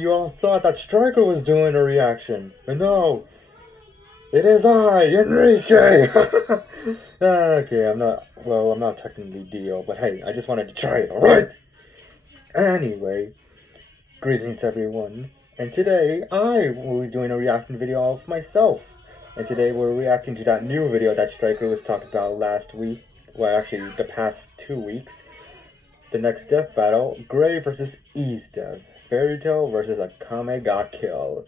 you all thought that Striker was doing a reaction. But no, it is I, Enrique! Okay, I'm not technically Dio, but hey, I just wanted to try it, alright? Anyway, greetings everyone, and today I will be doing a reaction video of myself. And today we're reacting to that new video that Striker was talking about last week, well actually the past 2 weeks. The next death battle, Gray versus Esdeath, Fairy Tail versus Akame ga Kill.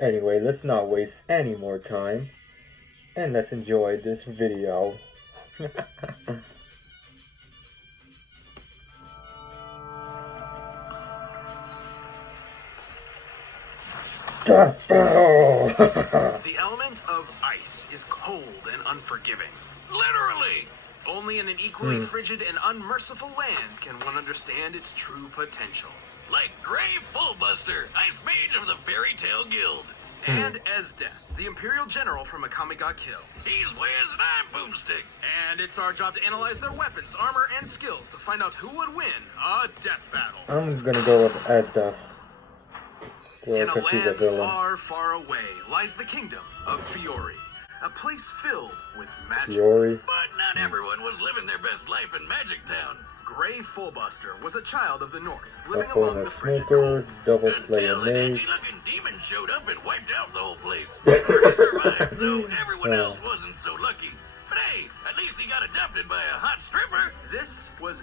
Anyway, let's not waste any more time, and let's enjoy this video. Death battle! The element of ice is cold and unforgiving. Literally! Only in an equally frigid and unmerciful land can one understand its true potential. Like Gray Fullbuster, Ice Mage of the Fairy Tail Guild. And Esdeath, the Imperial General from Akame ga Kill. He's Wiz and I'm Boomstick. And it's our job to analyze their weapons, armor, and skills to find out who would win a death battle. I'm gonna go with Esdeath. In a land far, far away lies the kingdom of Fiori. A place filled with magic. Fiori? But not everyone was living their best life in Magic Town. Gray Fullbuster was a child of the north, living A among the frigid smoker, double Until slayer an mage. edgy-looking demon showed up and wiped out the whole place. He survived, though everyone else wasn't so lucky. But hey, at least he got adopted by a hot stripper. This was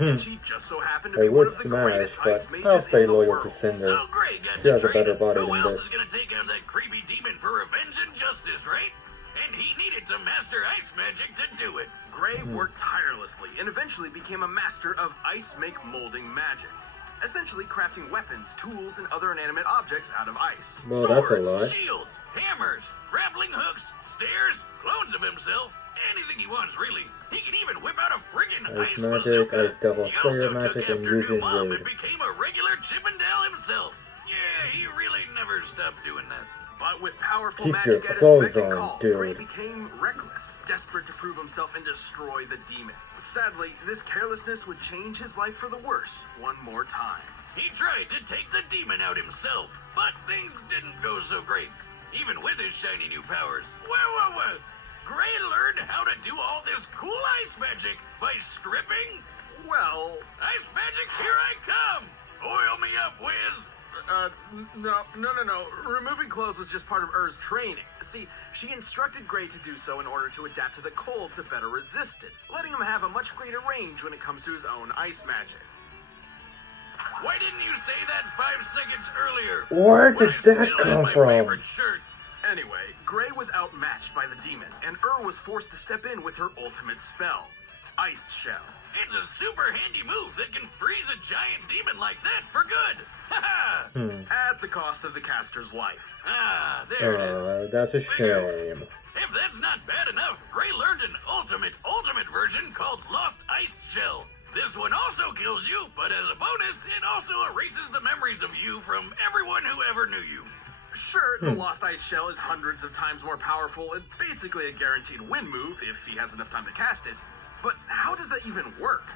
and she just so happened to I be one would of the smash, greatest ice but mages I'll stay in the loyal world. to Cinder. So Gray got She has a to better trade. body Who than else this. is gonna take out that creepy demon for revenge and justice, right? And he needed to master ice magic to do it. Gray worked tirelessly and eventually became a master of ice make molding magic. Essentially crafting weapons, tools, and other inanimate objects out of ice. Well, that's a Swords, lot. shields, hammers, grappling hooks, stairs, clones of himself, anything he wants really. He can even whip out a friggin' Ice ice magic, bazooka. ice double He slayer also took magic, and after New using Mom raid. and became a regular Chippendale himself. Yeah, he really never stopped doing that. But with powerful Keep magic your at his clothes beck and on, call, dude. Gray became reckless, desperate to prove himself and destroy the demon. Sadly, this carelessness would change his life for the worse one more time. He tried to take the demon out himself, but things didn't go so great, even with his shiny new powers. Whoa. Gray learned how to do all this cool ice magic by stripping. Well, Ice magic, here I come! Oil me up, Wiz! no. Removing clothes was just part of Ur's training. See, she instructed Gray to do so in order to adapt to the cold to better resist it, letting him have a much greater range when it comes to his own ice magic. Why didn't you say that 5 seconds earlier? Where When did I that still had come my from? favorite shirt. Anyway, Gray was outmatched by the demon, and Ur was forced to step in with her ultimate spell, Ice Shell. It's a super handy move that can freeze a giant demon like that for good. Ha At the cost of the caster's life. Ah, there it is. That's a shame. If that's not bad enough, Gray learned an ultimate version called Lost Ice Shell. This one also kills you, but as a bonus, it also erases the memories of you from everyone who ever knew you. Sure, the Lost Ice Shell is hundreds of times more powerful and basically a guaranteed win move if he has enough time to cast it. But how does that even work?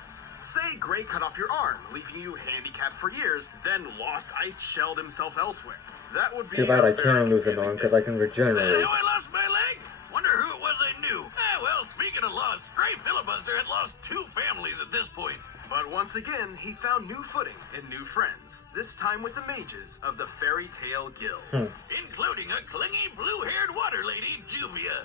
Say Gray cut off your arm, leaving you handicapped for years, then Lost Ice Shelled himself elsewhere. That would be Too bad I very can't lose an confusing arm because I can Is that regenerate. how I lost my leg? Wonder who it was I knew. Well, speaking of loss, Gray Filibuster had lost 2 families at this point. But once again, he found new footing and new friends, this time with the mages of the Fairy Tail Guild. Including a clingy blue-haired water lady, Juvia.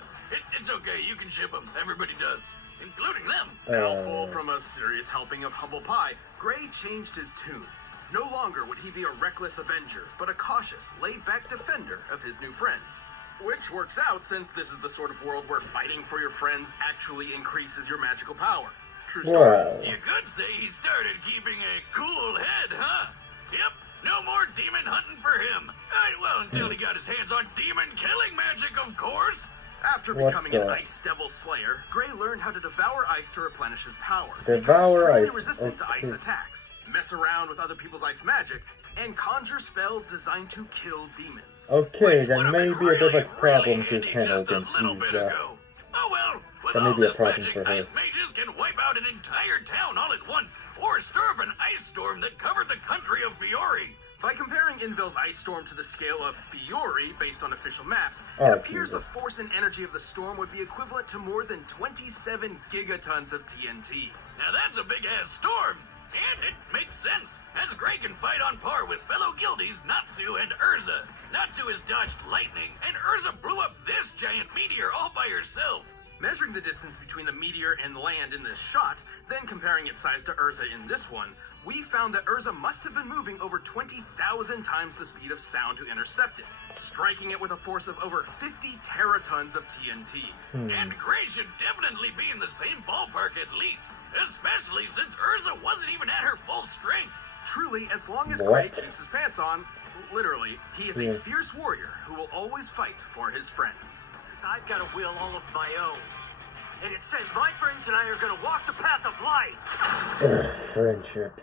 It's okay, you can ship them. Everybody does. Including them. Now full from a serious helping of humble pie, Gray changed his tune. No longer would he be a reckless avenger, but a cautious, laid-back defender of his new friends. Which works out since this is the sort of world where fighting for your friends actually increases your magical power. True story. Wow. You could say he started keeping a cool head, huh? Yep, no more demon hunting for him. Well, until he got his hands on demon killing magic, of course. After becoming an Ice Devil Slayer, Gray learned how to devour ice to replenish his power. Devour Become extremely ice. resistant to ice attacks, mess around with other people's ice magic, and conjure spells designed to kill demons. Okay, Which that would have may been be a bit of a really problem to handy handle just a against little bit Esdeath. ago. Oh well, with That may all be a this problem magic, for her. ice mages can wipe out an entire town all at once, or stir up an ice storm that covered the country of Fiori. By comparing Invil's ice storm to the scale of Fiori, based on official maps, Oh, it appears Jesus. the force and energy of the storm would be equivalent to more than 27 gigatons of TNT. Now that's a big-ass storm, and it makes sense, as Gray can fight on par with fellow guildies Natsu and Urza. Natsu has dodged lightning, and Urza blew up this giant meteor all by herself. Measuring the distance between the meteor and land in this shot, then comparing its size to Urza in this one, we found that Urza must have been moving over 20,000 times the speed of sound to intercept it, striking it with a force of over 50 teratons of TNT. And Gray should definitely be in the same ballpark at least, especially since Urza wasn't even at her full strength. Truly, as long as What? Gray keeps his pants on, literally, he is Yeah. a fierce warrior who will always fight for his friends. I've got a will all of my own. And it says my friends and I are gonna walk the path of life. Ugh, friendship.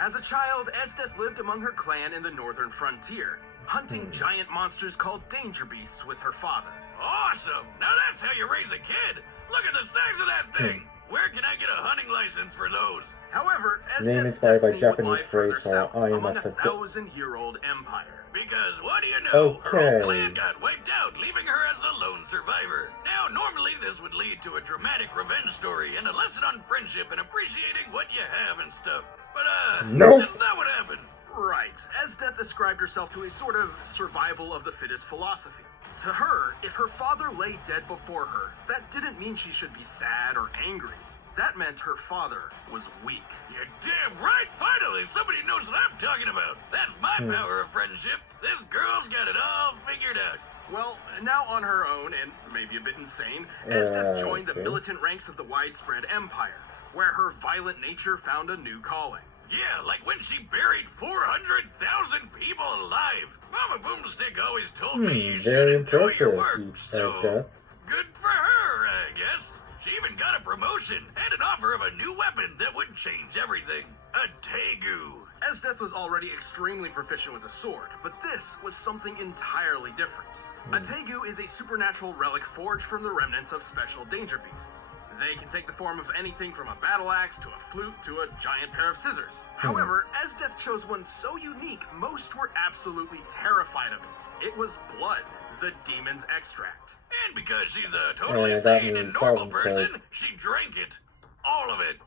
As a child, Esdeath lived among her clan in the northern frontier, hunting giant monsters called danger beasts with her father. Awesome! Now that's how you raise a kid! Look at the size of that thing! Where can I get a hunting license for those? However, Name Esdeath's inspired by destiny would Japanese lie further phrase for south, I am among a a sister. 1,000-year-old empire. Because what do you know? Her Okay. whole clan got wiped out, leaving her as the lone survivor. Now, normally this would lead to a dramatic revenge story and a lesson on friendship and appreciating what you have and stuff. But, Nope. that's not what happened. Right. Esdeath ascribed herself to a sort of survival of the fittest philosophy. To her, if her father lay dead before her, that didn't mean she should be sad or angry. That meant her father was weak. You're damn right! Finally, somebody knows what I'm talking about. That's my power of friendship. This girl's got it all figured out. Well, now on her own, and maybe a bit insane, Esdeath joined the okay. militant ranks of the widespread empire, where her violent nature found a new calling. Yeah, like when she buried 400,000 people alive. Mama Boomstick always told me you should Very enjoy your impressive, work, so Esdeath. good for her, I guess. She even got a promotion and an offer of a new weapon that would change everything. A Tegu. Esdeath was already extremely proficient with a sword, but this was something entirely different. A Tegu is a supernatural relic forged from the remnants of special danger beasts. They can take the form of anything from a battle axe to a flute to a giant pair of scissors. However, Esdeath chose one so unique, most were absolutely terrified of it. It was blood, the demon's extract. And because she's a totally that sane means and normal problem, 'cause- person, she drank it. All of it.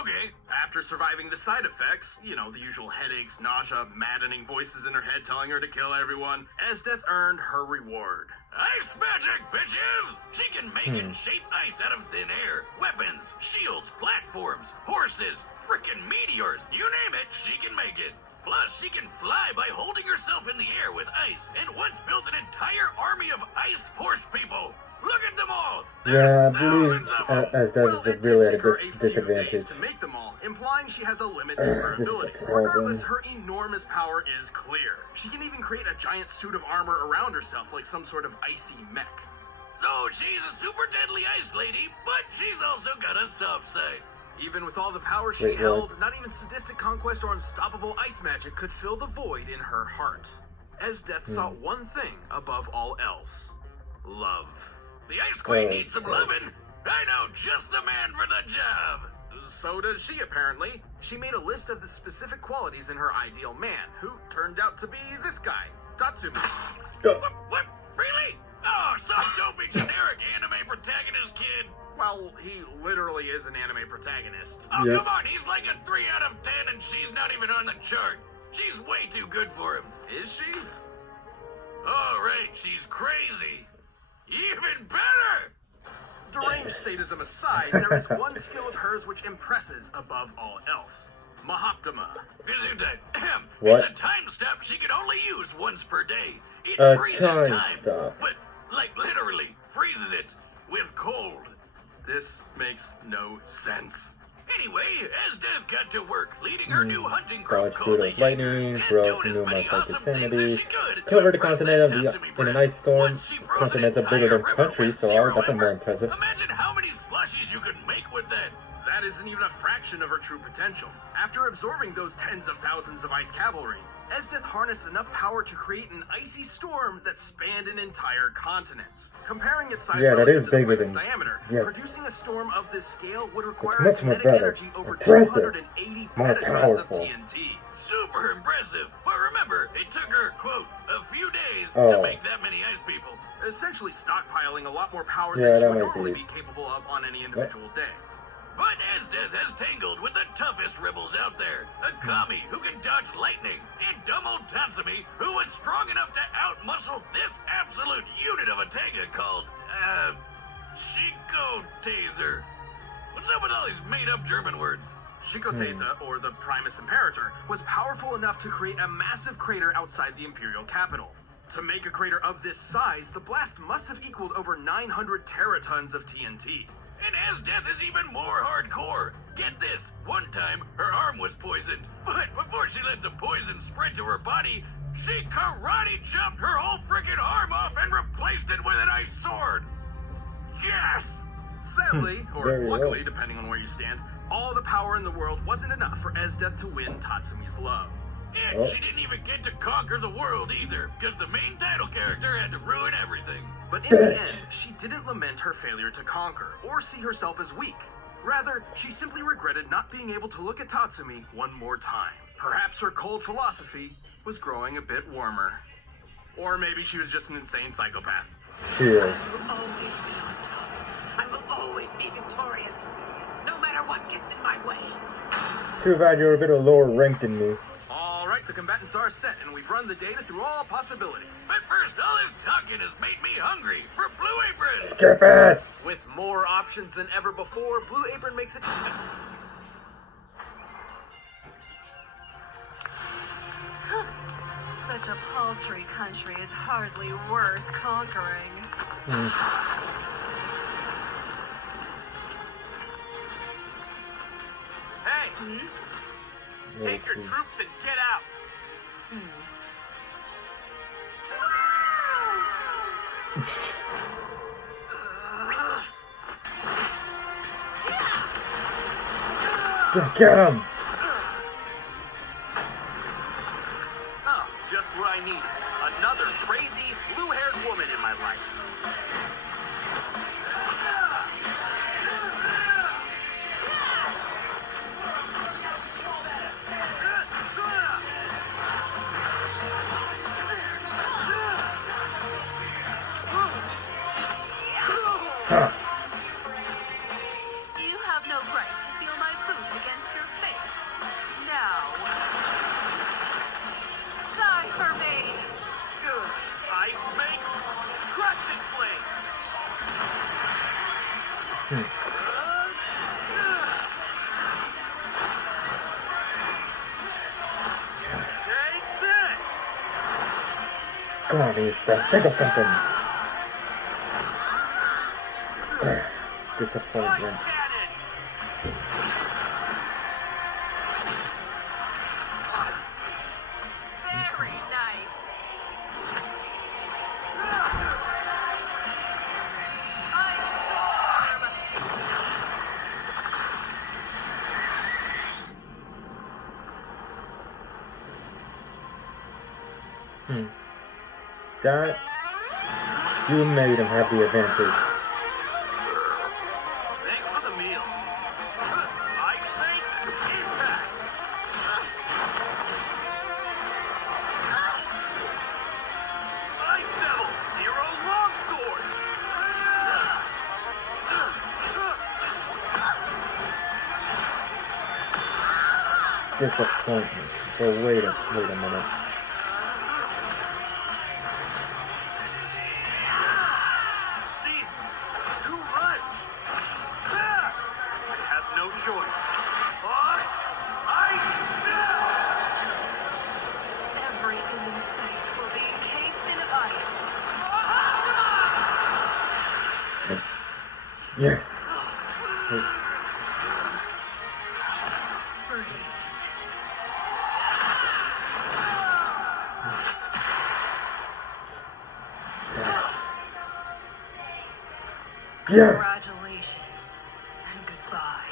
Okay. After surviving the side effects, you know, the usual headaches, nausea, maddening voices in her head telling her to kill everyone, Esdeath earned her reward. Ice magic, bitches! She can make and shape ice out of thin air. Weapons, shields, platforms, horses, frickin' meteors. You name it, she can make it. Plus, she can fly by holding herself in the air with ice, and once built an entire army of ice horse people. Look at them all! There's Yeah, I believe thousands of them. Esdeath It is really did at take her a a few days disadvantage. to make them all, implying she has a limit to her This is a ability. problem. Regardless, her enormous power is clear. She can even create a giant suit of armor around herself like some sort of icy mech. So she's a super deadly ice lady, but she's also got a soft side. Even with all the power she Wait, what? held, not even sadistic conquest or unstoppable ice magic could fill the void in her heart. Esdeath sought one thing above all else: love. The Ice Queen Oh, needs some God. lovin'. I know just the man for the job. So does she, apparently. She made a list of the specific qualities in her ideal man, who turned out to be this guy, Tatsumi. What? Really? Oh, some dopey generic anime protagonist kid. Well, he literally is an anime protagonist. Oh, Yeah. come on, he's like a 3 out of 10 and she's not even on the chart. She's way too good for him. Is she? Oh, right, she's crazy. Even better! Deranged sadism aside, there is one skill of hers which impresses above all else: Mahatma. What? It's a time stop she can only use once per day. It A freezes time time, stop. but, like, literally freezes it with cold. This makes no sense. Anyway, Esdeath got to work, leading her new hunting group Dodge called the brutal lightning, Yankees, broke and doing as numerous many like awesome things as insanity, she could to covered the impress continent that of the, Tatsumi in an brand. ice storm. Once she froze an Continents are bigger than entire river countries, with so zero that's more effort. impressive. Imagine how many slushies you could make with that. That isn't even a fraction of her true potential. After absorbing those tens of thousands of ice cavalry, Esdeath harnessed enough power to create an icy storm that spanned an entire continent. Comparing its size Yeah, that relative is to the bigger planet's than- diameter, yes. producing a storm of this scale would require much more kinetic better. energy over Impressive. 280 More petatons of powerful. TNT. super impressive. But remember, it took her, quote, a few days Oh. to make that many ice people. Essentially stockpiling a lot more power Yeah, than she that would might normally be. be capable of on any individual day. But Esdeath has tangled with the toughest rebels out there. A Kami who can dodge lightning, and dumb old Tatsumi who was strong enough to outmuscle this absolute unit of a Tanga called, Chico Taser. What's up with all these made-up German words? Shikoteza, or the Primus Imperator, was powerful enough to create a massive crater outside the Imperial capital. To make a crater of this size, the blast must have equaled over 900 teratons of TNT. And Esdeath is even more hardcore. Get this, one time her arm was poisoned, but before she let the poison spread to her body, she karate chopped her whole freaking arm off and replaced it with an ice sword. Yes! Sadly, or Very luckily, well. depending on where you stand, all the power in the world wasn't enough for Esdeath to win Tatsumi's love. And Oh. she didn't even get to conquer the world either, because the main title character had to ruin everything. But in the end, she didn't lament her failure to conquer, or see herself as weak. Rather, she simply regretted not being able to look at Tatsumi one more time. Perhaps her cold philosophy was growing a bit warmer. Or maybe she was just an insane psychopath. Cheers. I will always be on top. I will always be victorious, no matter what gets in my way. Too bad you're a bit of lower rank than me. Alright, the combatants are set, and we've run the data through all possibilities. But first, all this talking has made me hungry for Blue Apron. Skip it! With more options than ever before, Blue Apron makes it... Such a paltry country is hardly worth conquering. Hey, Let's take your see. troops and get out. Get him! Oh, just what I needed. Another crazy, blue-haired woman in my life. Huh. You have no right to feel my boot against your face. Now, die for me. Good. Ice make, crushing flame. Take this. Come on, Esdeath. Think of something. Disappointment. Ice cannon. Very nice. Ice storm. That... You made him have the advantage. Thanks for the meal. Ice make, impact. Ice devil, zero longsword. Disappointment. So wait a minute. She's too much. I have no choice. But Everything in sight will be encased in ice. Yes. Breathe. Yes. Congratulations and goodbye.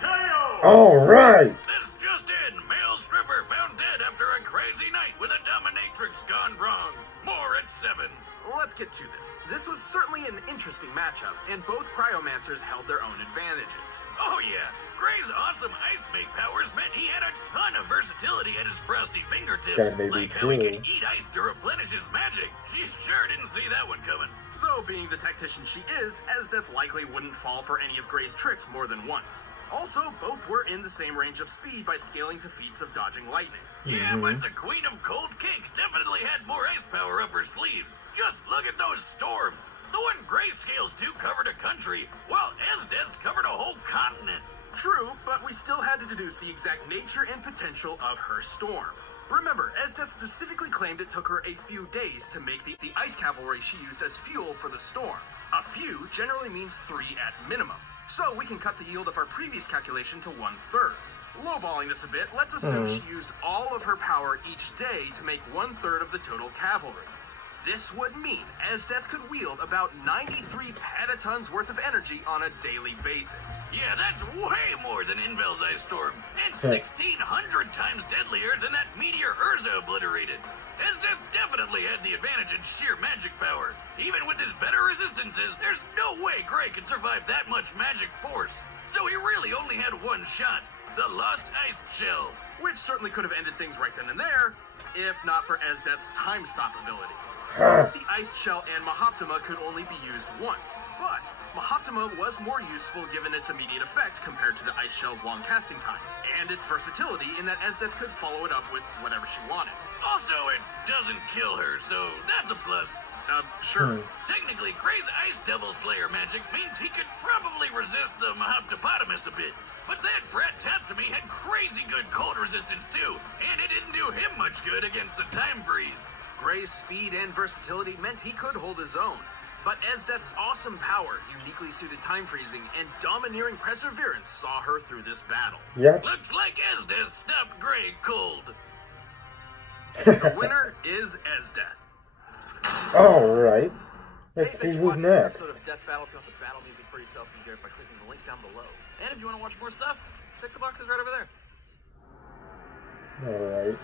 KO! All right. This just in, male stripper found dead after a crazy night with a dominatrix gone wrong. More at 7. Let's get to this. This was certainly an interesting matchup, and both Cryomancers held their own advantages. Oh yeah, Gray's awesome ice make powers meant he had a ton of versatility at his frosty fingertips. That may be like how he true. could eat ice to replenish his magic. She sure didn't see that one coming. Though being the tactician she is, Esdeath likely wouldn't fall for any of Gray's tricks more than once. Also, both were in the same range of speed by scaling to feats of dodging lightning. Yeah, but the Queen of Cold Cake definitely had more ice power up her sleeves. Just look at those storms. The one Grayscale's 2 covered a country, while Esdeath's covered a whole continent. True, but we still had to deduce the exact nature and potential of her storm. Remember, Esdeath specifically claimed it took her a few days to make the ice cavalry she used as fuel for the storm. A few generally means 3 at minimum. So we can cut the yield of our previous calculation to 1/3. Lowballing this a bit, let's assume she used all of her power each day to make 1/3 of the total cavalry. This would mean Esdeath could wield about 93 petatons worth of energy on a daily basis. Yeah, that's way more than Invel's ice storm, and 1,600 times deadlier than that meteor Urza obliterated. Esdeath definitely had the advantage in sheer magic power. Even with his better resistances, there's no way Gray could survive that much magic force. So he really only had one shot, the Lost Ice Shell. Which certainly could have ended things right then and there, if not for Esdeath's time stop ability. The Ice Shell and Mahoptima could only be used once, but Mahoptima was more useful given its immediate effect compared to the Ice Shell's long casting time, and its versatility in that Esdeath could follow it up with whatever she wanted. Also, it doesn't kill her, so that's a plus. Sure. Technically, Gray's Ice Devil Slayer magic means he could probably resist the Mahoptopotamus a bit. But that brat Tatsumi had crazy good cold resistance too, and it didn't do him much good against the time freeze. Gray's speed and versatility meant he could hold his own, but Esdeath's awesome power, uniquely suited time freezing, and domineering perseverance saw her through this battle. Yep. Looks like Esdeath stopped Gray cold. The winner is Esdeath. Alright. Let's see Hey, who's watch this next. episode of Death Battle. If you want the battle music for yourself, you can get it by clicking the link down below. And if you want to watch more stuff, pick the boxes right over there. Alright.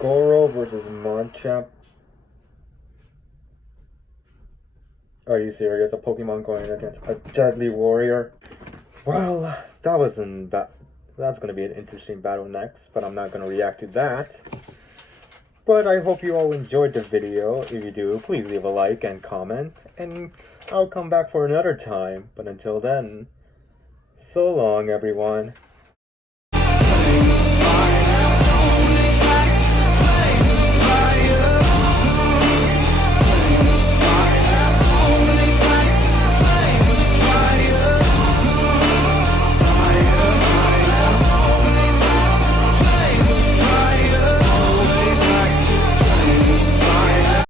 Goro versus Machamp. Are you serious? A Pokemon going against a deadly warrior? Well, that wasn't bad. That's going to be an interesting battle next, but I'm not going to react to that. But I hope you all enjoyed the video. If you do, please leave a like and comment, and I'll come back for another time. But until then, so long everyone.